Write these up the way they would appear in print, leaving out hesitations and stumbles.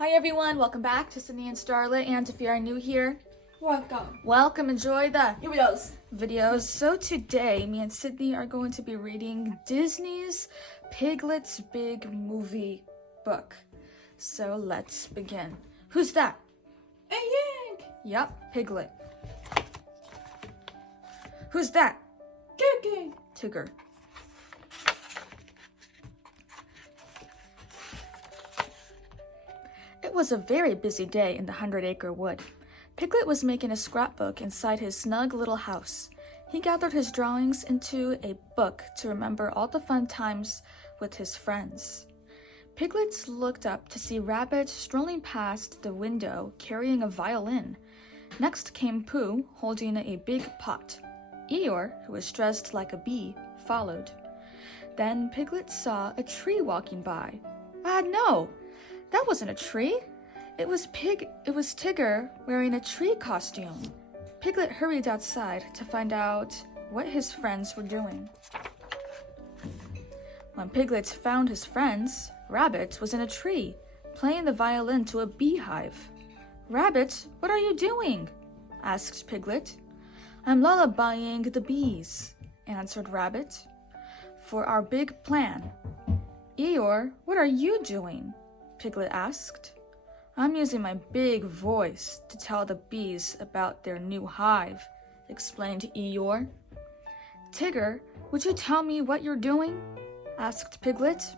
Hi everyone, welcome back to Sydney and Starlet, and if you are new here, Welcome. enjoy the Videos. So today, me and Sydney are going to be reading Disney's Piglet's Big Movie book. So let's begin. Who's that? A yank. Yep, Piglet. Who's that? Kiki. Tigger. It was a very busy day in the 100-acre wood. Piglet was making a scrapbook inside his snug little house. He gathered his drawings into a book to remember all the fun times with his friends. Piglet looked up to see Rabbit strolling past the window carrying a violin. Next came Pooh holding a big pot. Eeyore, who was dressed like a bee, followed. Then Piglet saw a tree walking by. No! That wasn't a tree. It was Tigger wearing a tree costume. Piglet hurried outside to find out what his friends were doing. When Piglet found his friends, Rabbit was in a tree, playing the violin to a beehive. "Rabbit, what are you doing?" asked Piglet. "I'm lullabying the bees," answered Rabbit, "for our big plan." "Eeyore, what are you doing?" Piglet asked. "I'm using my big voice to tell the bees about their new hive," explained Eeyore. "Tigger, would you tell me what you're doing?" asked Piglet.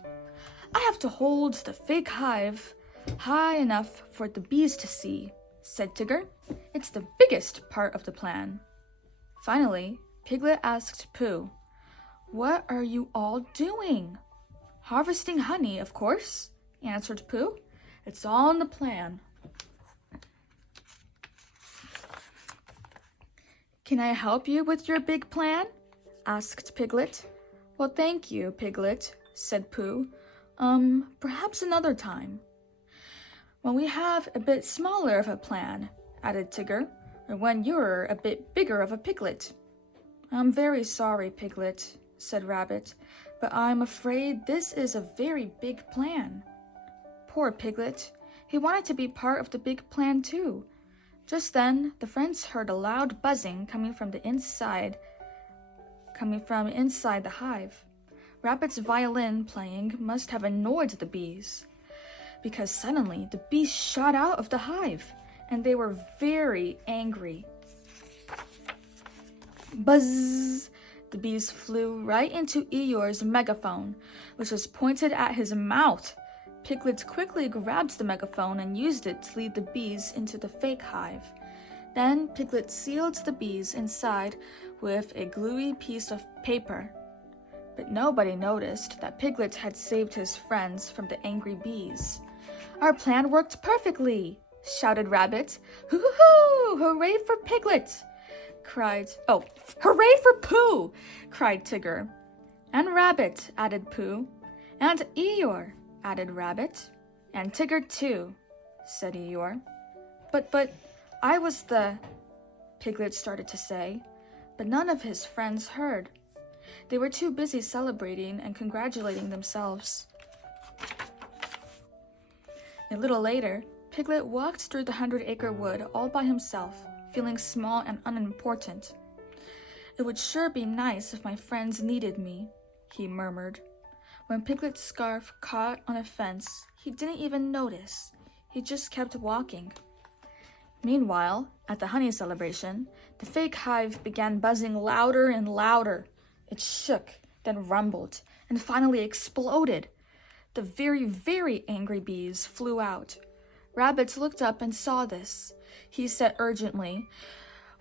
"I have to hold the fake hive high enough for the bees to see," said Tigger. "It's the biggest part of the plan." Finally, Piglet asked Pooh, "What are you all doing?" "Harvesting honey, of course," answered Pooh. "It's all in the plan." "Can I help you with your big plan?" asked Piglet. "Well, thank you, Piglet," said Pooh. Perhaps another time." "When we have a bit smaller of a plan," added Tigger, "or when you're a bit bigger of a piglet." "I'm very sorry, Piglet," said Rabbit, "but I'm afraid this is a very big plan." Poor Piglet. He wanted to be part of the big plan too. Just then, the friends heard a loud buzzing coming from inside the hive. Rabbit's violin playing must have annoyed the bees, because suddenly the bees shot out of the hive, and they were very angry. Buzz! The bees flew right into Eeyore's megaphone, which was pointed at his mouth. Piglet quickly grabbed the megaphone and used it to lead the bees into the fake hive. Then Piglet sealed the bees inside with a gluey piece of paper. But nobody noticed that Piglet had saved his friends from the angry bees. "Our plan worked perfectly!" shouted Rabbit. "Hoo-hoo-hoo! Hooray for Piglet!" "Hooray for Pooh!" cried Tigger. "And Rabbit," added Pooh. "And Eeyore," added Rabbit. "And Tigger too," said Eeyore. But I was the..." Piglet started to say, but none of his friends heard. They were too busy celebrating and congratulating themselves. A little later, Piglet walked through the 100-acre wood all by himself, feeling small and unimportant. "It would sure be nice if my friends needed me," he murmured. When Piglet's scarf caught on a fence, he didn't even notice. He just kept walking. Meanwhile, at the honey celebration, the fake hive began buzzing louder and louder. It shook, then rumbled, and finally exploded. The very, very angry bees flew out. Rabbit looked up and saw this. He said urgently,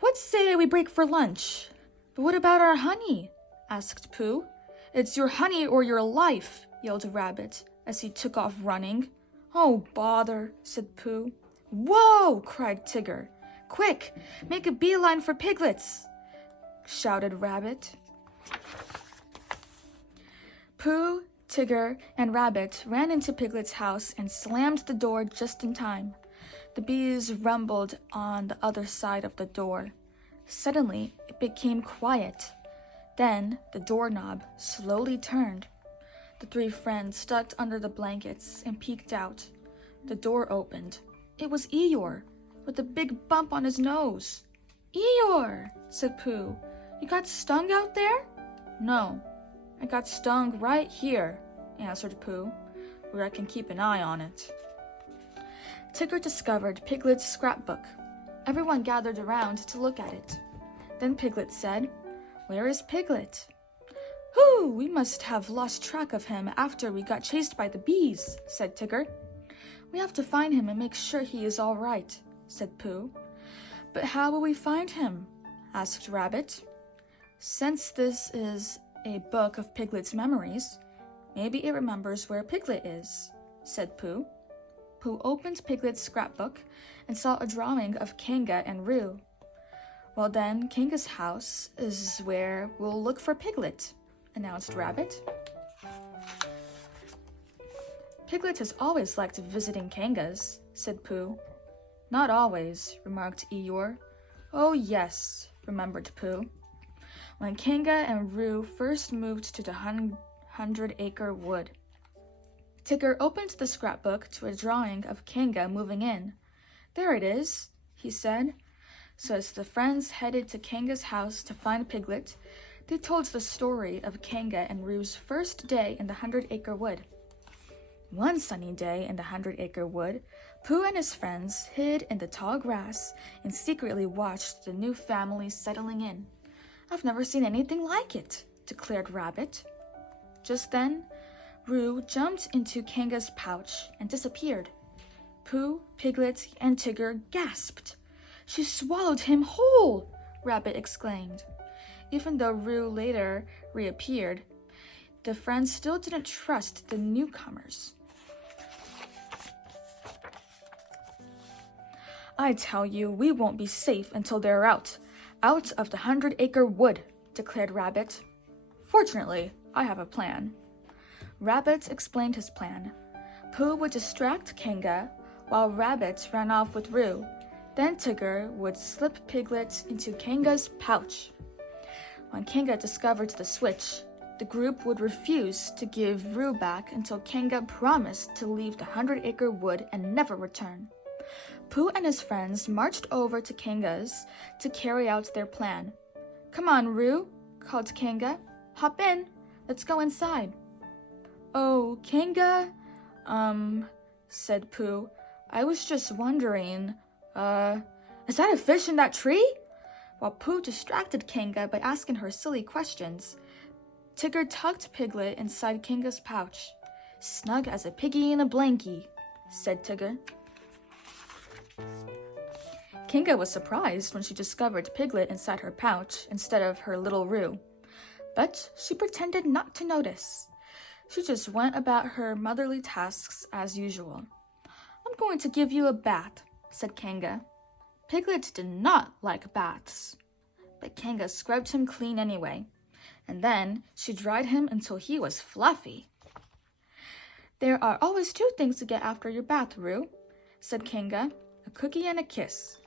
"What say we break for lunch?" "But what about our honey?" asked Pooh. "It's your honey or your life," yelled Rabbit as he took off running. "Oh, bother," said Pooh. "Whoa!" cried Tigger. "Quick, make a beeline for Piglet's," shouted Rabbit. Pooh, Tigger, and Rabbit ran into Piglet's house and slammed the door just in time. The bees rumbled on the other side of the door. Suddenly, it became quiet. Then the doorknob slowly turned. The three friends ducked under the blankets and peeked out. The door opened. It was Eeyore, with a big bump on his nose. "Eeyore," said Pooh, "you got stung out there?" "No, I got stung right here," answered Pooh, "where I can keep an eye on it." Tigger discovered Piglet's scrapbook. Everyone gathered around to look at it. Then Piglet said, "Where is Piglet?" "Whew, we must have lost track of him after we got chased by the bees," said Tigger. "We have to find him and make sure he is all right," said Pooh. "But how will we find him?" asked Rabbit. "Since this is a book of Piglet's memories, maybe it remembers where Piglet is," said Pooh. Pooh opened Piglet's scrapbook and saw a drawing of Kanga and Roo. "Well then, Kanga's house is where we'll look for Piglet," announced Rabbit. "Piglet has always liked visiting Kangas," said Pooh. "Not always," remarked Eeyore. "Oh yes," remembered Pooh. "When Kanga and Roo first moved to the 100-acre wood." Tigger opened the scrapbook to a drawing of Kanga moving in. "There it is," he said. So as the friends headed to Kanga's house to find Piglet, they told the story of Kanga and Roo's first day in the 100-acre wood. One sunny day in the 100-acre wood, Pooh and his friends hid in the tall grass and secretly watched the new family settling in. "I've never seen anything like it," declared Rabbit. Just then, Roo jumped into Kanga's pouch and disappeared. Pooh, Piglet, and Tigger gasped. "She swallowed him whole!" Rabbit exclaimed. Even though Roo later reappeared, the friends still didn't trust the newcomers. "I tell you, we won't be safe until they're out of the 100-acre wood," declared Rabbit. "Fortunately, I have a plan." Rabbit explained his plan. Pooh would distract Kanga while Rabbit ran off with Roo. Then Tigger would slip Piglet into Kanga's pouch. When Kanga discovered the switch, the group would refuse to give Roo back until Kanga promised to leave the 100-acre wood and never return. Pooh and his friends marched over to Kanga's to carry out their plan. "Come on, Roo," called Kanga. "Hop in. Let's go inside." "Oh, Kanga," said Pooh. "I was just wondering, is that a fish in that tree?" While Pooh distracted Kanga by asking her silly questions, Tigger tucked Piglet inside Kanga's pouch. "Snug as a piggy in a blankie," said Tigger. Kanga was surprised when she discovered Piglet inside her pouch instead of her little Roo, but she pretended not to notice. She just went about her motherly tasks as usual. "I'm going to give you a bath," said Kanga. Piglet did not like baths, but Kanga scrubbed him clean anyway, and then she dried him until he was fluffy. "There are always two things to get after your bath, Roo," said Kanga, "a cookie and a kiss."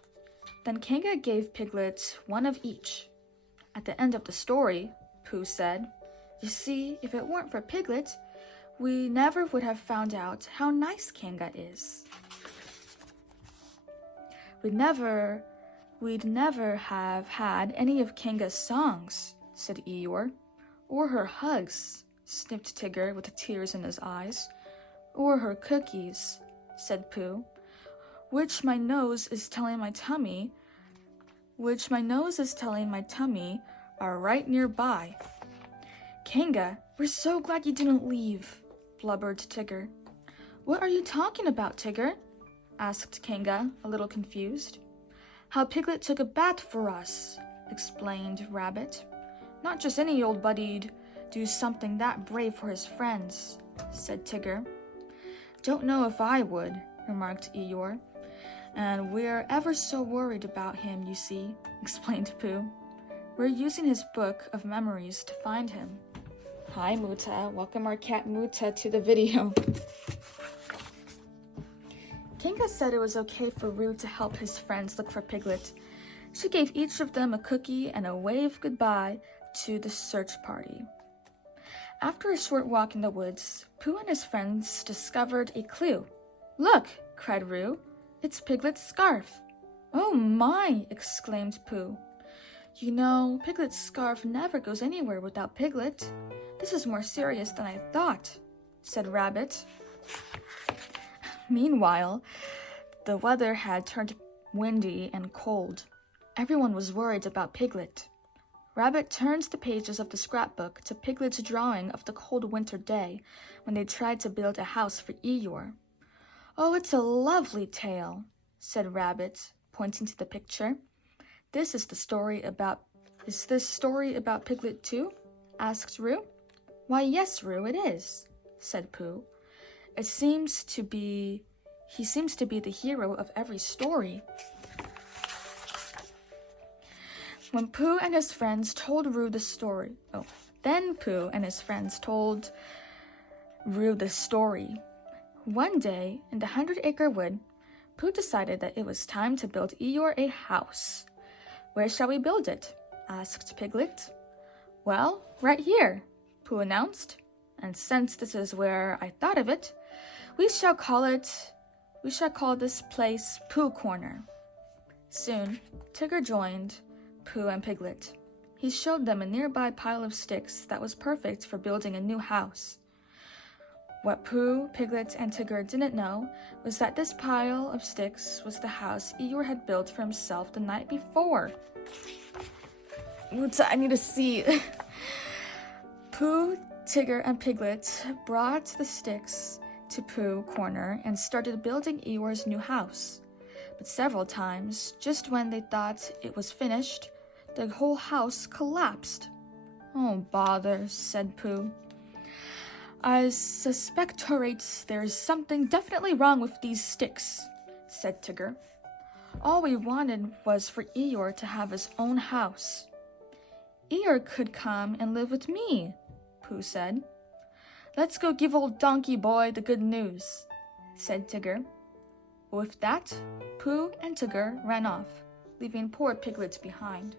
Then Kanga gave Piglet one of each. At the end of the story, Pooh said, "You see, if it weren't for Piglet, we never would have found out how nice Kanga is. We'd never have had any of Kanga's songs," said Eeyore. "Or her hugs," sniffed Tigger with tears in his eyes. "Or her cookies," said Pooh. Which my nose is telling my tummy are right nearby." "Kanga, we're so glad you didn't leave," blubbered Tigger. "What are you talking about, Tigger?" asked Kanga, a little confused. "How Piglet took a bath for us," explained Rabbit. "Not just any old buddy'd do something that brave for his friends," said Tigger. "Don't know if I would," remarked Eeyore. "And we're ever so worried about him, you see," explained Pooh. "We're using his book of memories to find him." Hi, Muta. Welcome our cat Muta to the video. Kanga said it was okay for Roo to help his friends look for Piglet. She gave each of them a cookie and a wave goodbye to the search party. After a short walk in the woods, Pooh and his friends discovered a clue. "Look, cried Roo. "It's Piglet's scarf." "Oh my!" exclaimed Pooh. "You know, Piglet's scarf never goes anywhere without Piglet. This is more serious than I thought," said Rabbit. Meanwhile, the weather had turned windy and cold. Everyone was worried about Piglet. Rabbit turned the pages of the scrapbook to Piglet's drawing of the cold winter day when they tried to build a house for Eeyore. "Oh, it's a lovely tale," said Rabbit, pointing to the picture. Is this story about Piglet too?" asked Roo. "Why, yes, Roo, it is," said Pooh. He seems to be the hero of every story." When Pooh and his friends told Roo the story, then Pooh and his friends told Roo the story. One day, in the 100-acre wood, Pooh decided that it was time to build Eeyore a house. "Where shall we build it?" asked Piglet. "Well, right here," Pooh announced. "And since this is where I thought of it, we shall call this place Pooh Corner." Soon, Tigger joined Pooh and Piglet. He showed them a nearby pile of sticks that was perfect for building a new house. What Pooh, Piglet, and Tigger didn't know was that this pile of sticks was the house Eeyore had built for himself the night before. I need to see. Pooh, Tigger, and Piglet brought the sticks to Pooh Corner and started building Eeyore's new house. But several times, just when they thought it was finished, the whole house collapsed. "Oh, bother," said Pooh. "I suspect there's something definitely wrong with these sticks," said Tigger. "All we wanted was for Eeyore to have his own house." "Eeyore could come and live with me," Pooh said. "Let's go give old Donkey Boy the good news," said Tigger. With that, Pooh and Tigger ran off, leaving poor Piglet behind.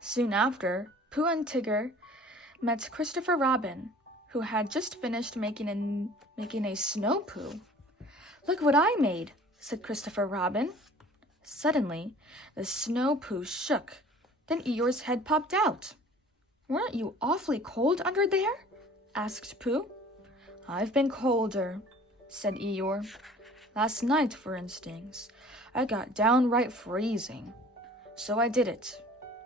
Soon after, Pooh and Tigger met Christopher Robin, who had just finished making a snow Pooh. "Look what I made," said Christopher Robin. Suddenly, the snow Pooh shook. Then Eeyore's head popped out. "Weren't you awfully cold under there?" asked Pooh. "I've been colder," said Eeyore. "Last night, for instance, I got downright freezing. So I did it.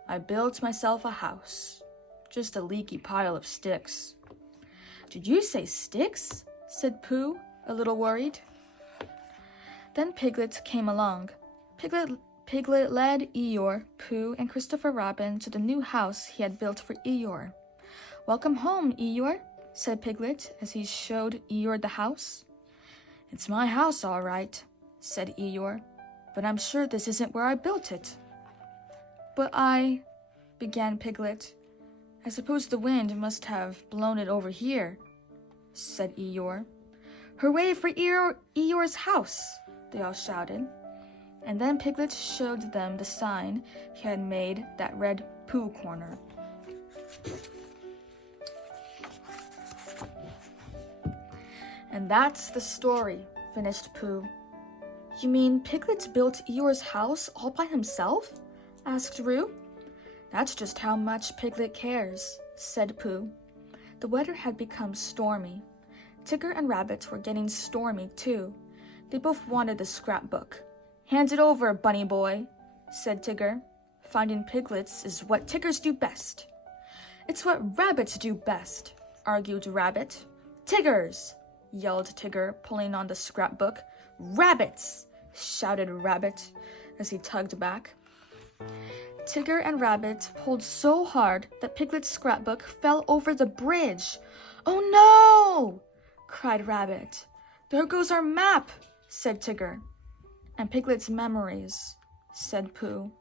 I built myself a house. Just a leaky pile of sticks." "Did you say sticks?" said Pooh, a little worried. Then Piglet came along. Piglet led Eeyore, Pooh, and Christopher Robin to the new house he had built for Eeyore. "Welcome home, Eeyore," said Piglet as he showed Eeyore the house. "It's my house, all right," said Eeyore, "but I'm sure this isn't where I built it." "But began Piglet. "I suppose the wind must have blown it over here," said Eeyore. "Hooray for Eeyore's house!" they all shouted. And then Piglet showed them the sign he had made that read Pooh Corner. "And that's the story," finished Pooh. "You mean Piglet built Eeyore's house all by himself?" asked Roo. "That's just how much Piglet cares," said Pooh. The weather had become stormy. Tigger and Rabbit were getting stormy too. They both wanted the scrapbook. "Hand it over, bunny boy," said Tigger. "Finding piglets is what Tiggers do best." "It's what rabbits do best," argued Rabbit. "Tiggers!" yelled Tigger, pulling on the scrapbook. "Rabbits!" shouted Rabbit as he tugged back. Tigger and Rabbit pulled so hard that Piglet's scrapbook fell over the bridge. "Oh no!" cried Rabbit. "There goes our map," said Tigger. "And Piglet's memories," said Pooh.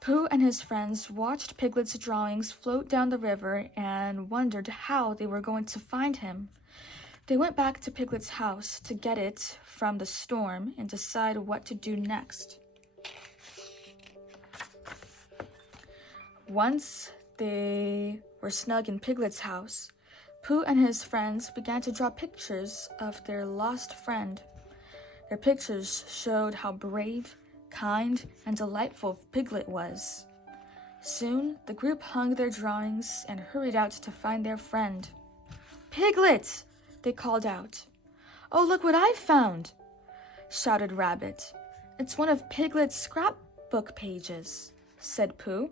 Pooh and his friends watched Piglet's drawings float down the river and wondered how they were going to find him. They went back to Piglet's house to get it from the storm and decide what to do next. Once they were snug in Piglet's house, Pooh and his friends began to draw pictures of their lost friend. Their pictures showed how brave, kind, and delightful Piglet was. Soon, the group hung their drawings and hurried out to find their friend. "Piglet!" they called out. "Oh, look what I found!" shouted Rabbit. "It's one of Piglet's scrapbook pages," said Pooh.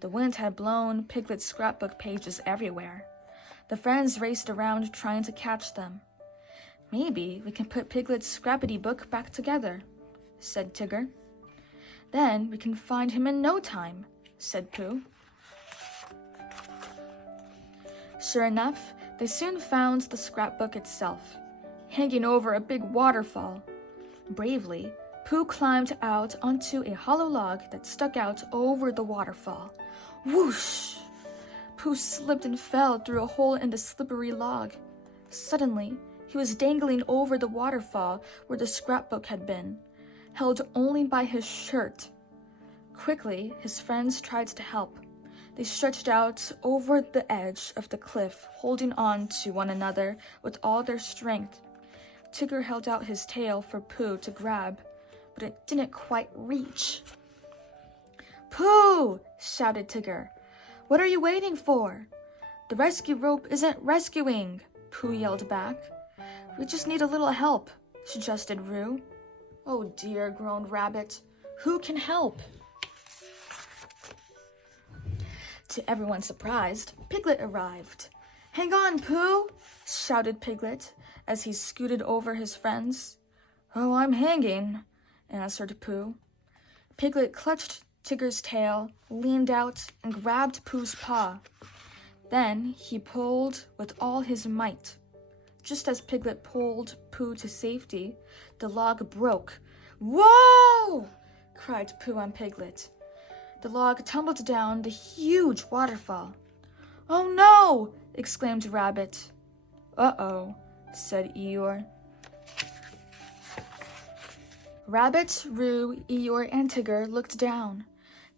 The wind had blown Piglet's scrapbook pages everywhere. The friends raced around trying to catch them. "Maybe we can put Piglet's scrappity book back together," said Tigger. "Then we can find him in no time," said Pooh. Sure enough, they soon found the scrapbook itself, hanging over a big waterfall. Bravely, Pooh climbed out onto a hollow log that stuck out over the waterfall. Whoosh! Pooh slipped and fell through a hole in the slippery log. Suddenly, he was dangling over the waterfall where the scrapbook had been, held only by his shirt. Quickly, his friends tried to help. They stretched out over the edge of the cliff, holding on to one another with all their strength. Tigger held out his tail for Pooh to grab, but it didn't quite reach. "Pooh!" shouted Tigger. "What are you waiting for?" "The rescue rope isn't rescuing," Pooh yelled back. "We just need a little help," suggested Roo. "Oh dear," groaned Rabbit. "Who can help?" To everyone's surprise, Piglet arrived. "Hang on, Pooh!" shouted Piglet as he scooted over his friends. "Oh, I'm hanging," answered Pooh. Piglet clutched Tigger's tail, leaned out, and grabbed Pooh's paw. Then he pulled with all his might. Just as Piglet pulled Pooh to safety, the log broke. "Whoa!" cried Pooh and Piglet. The log tumbled down the huge waterfall. "Oh no!" exclaimed Rabbit. "Uh-oh," said Eeyore. Rabbit, Roo, Eeyore, and Tigger looked down.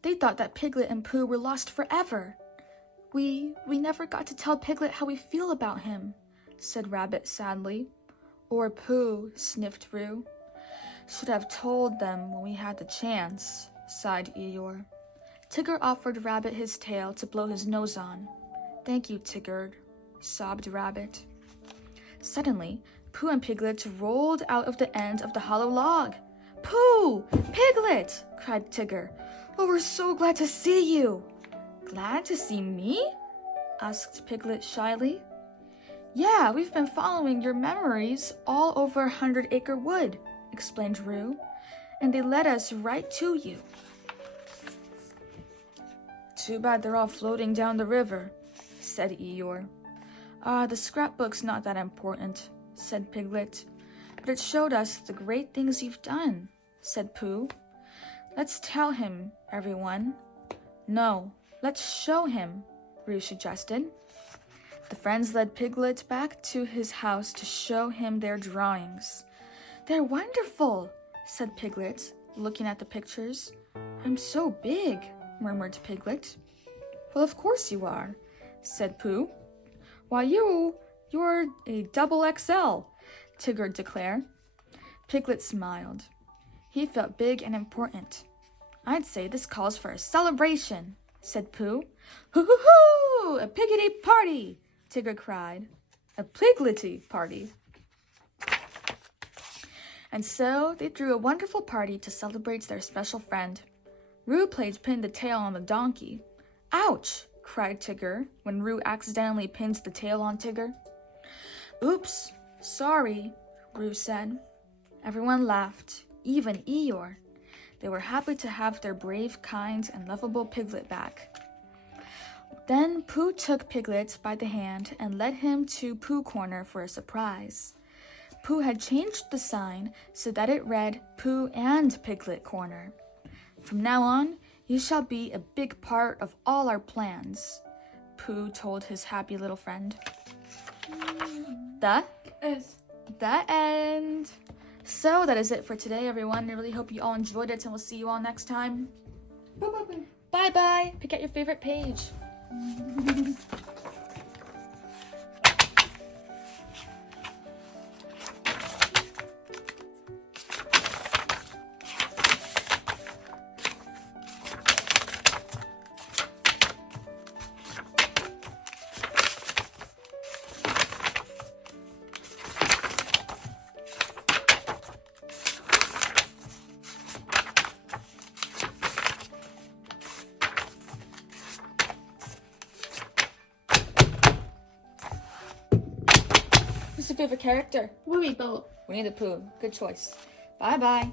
They thought that Piglet and Pooh were lost forever. We never got to tell Piglet how we feel about him," said Rabbit sadly. "Or Pooh," sniffed Roo. "Should have told them when we had the chance," sighed Eeyore. Tigger offered Rabbit his tail to blow his nose on. "Thank you, Tigger," sobbed Rabbit. Suddenly, Pooh and Piglet rolled out of the end of the hollow log. "Pooh! Piglet!" cried Tigger. "Oh, we're so glad to see you." "Glad to see me?" asked Piglet shyly. "Yeah, we've been following your memories all over 100 Acre Wood," explained Roo, "and they led us right to you." "Too bad they're all floating down the river," said Eeyore. The scrapbook's not that important," said Piglet. "But it showed us the great things you've done," said Pooh. "Let's tell him, everyone." "No, let's show him," Roo suggested. The friends led Piglet back to his house to show him their drawings. "They're wonderful," said Piglet, looking at the pictures. "I'm so big," murmured Piglet. "Well, of course you are," said Pooh. "Why, you're a double XL," Tigger declared. Piglet smiled. He felt big and important. "I'd say this calls for a celebration," said Pooh. "Hoo-hoo-hoo! A piggity party!" Tigger cried. "A piglety party." And so they threw a wonderful party to celebrate their special friend. Roo played pin the tail on the donkey. "Ouch!" cried Tigger when Roo accidentally pinned the tail on Tigger. "Oops, sorry," Roo said. Everyone laughed, even Eeyore. They were happy to have their brave, kind, and lovable Piglet back. Then Pooh took Piglet by the hand and led him to Pooh Corner for a surprise. Pooh had changed the sign so that it read Pooh and Piglet Corner. "From now on, you shall be a big part of all our plans," Pooh told his happy little friend. The end. So that is it for today, everyone. I really hope you all enjoyed it, and we'll see you all next time. Bye-bye. Bye-bye. Pick out your favorite page. your favorite character? Winnie the Pooh. Winnie the Pooh. Good choice. Bye-bye.